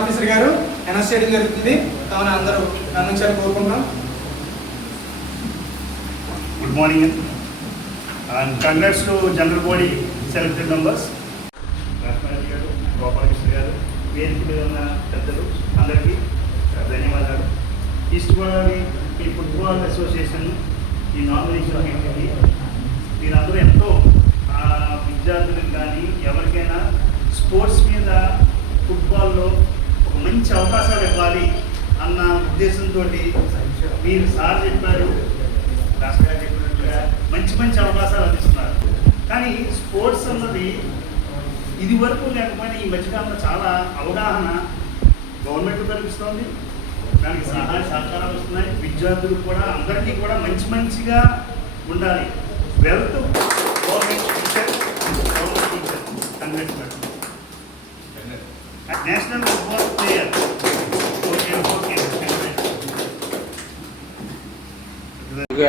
Officer గారు announce చేయడం జరుగుతుంది. కావున అందరూ గమనించాలని కోరుకుంటున్నాం. Good morning and congrats to general body selected members. రాష్ట్రపతి గారు, గోపాలకృష్ణ గారు, వేదిక మీద ఉన్న పెద్దలు అందరికీ ధన్యవాదాలు. ఈస్ట్ గోదావరి ఈ ఫుట్బాల్ అసోసియేషన్ ఈ నామినేషన్ కమిటీకి మీరందరూ ఎంతో విద్యార్థులకు కానీ ఎవరికైనా స్పోర్ట్స్ మీద ఫుట్బాల్లో ఒక మంచి అవకాశాలు ఇవ్వాలి అన్న ఉద్దేశంతో మీరు సార్ చెప్పారు, రాష్ట్ర గారు చెప్పినట్టుగా మంచి మంచి అవకాశాలు అందిస్తున్నారు. కానీ స్పోర్ట్స్ అన్నది ఇది వరకు లేకపోయినా ఈ మధ్యకాలంలో చాలా అవగాహన గవర్నమెంట్ కల్పిస్తోంది. దానికి సహాయ సహకారాలు వస్తున్నాయి. విద్యార్థులు కూడా అందరికీ కూడా మంచి మంచిగా ఉండాలి. Wealth government teacher congrats. National football player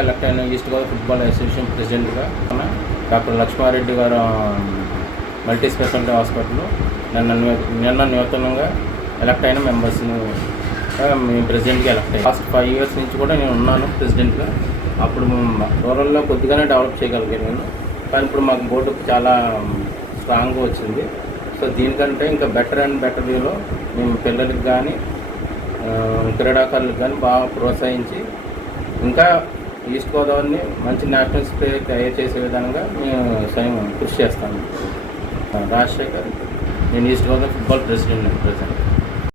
elect అయిన ఈస్ట్ గోదావరి ఫుట్బాల్ అసోసియేషన్ ప్రెసిడెంట్గా డాక్టర్ లక్ష్మారెడ్డి గారు మల్టీ స్పెషాలిటీ హాస్పిటల్లో నిన్న నూతనంగా ఎలక్ట్ అయిన మెంబర్స్ని మీ ప్రెసిడెంట్గా ఎలక్ట్ అయ్యాను. లాస్ట్ 5 years నుంచి కూడా నేను ఉన్నాను ప్రెసిడెంట్గా. అప్పుడు రూరల్లో కొద్దిగానే డెవలప్ చేయగలిగాను నేను, కానీ ఇప్పుడు మాకు బోర్డు చాలా స్ట్రాంగ్గా వచ్చింది. సో దీనికంటే ఇంకా బెటర్ అండ్ బెటర్ వేలో మేము పిల్లలకి కానీ క్రీడాకారులకు కానీ బాగా ప్రోత్సహించి ఇంకా ఈస్ట్ గోదావరిని మంచి నేషనల్ ప్లేయర్ తయారు చేసే విధంగా మేము స్వయం కృషి చేస్తాము. రాజశేఖర్, నేను east Godavari football president president.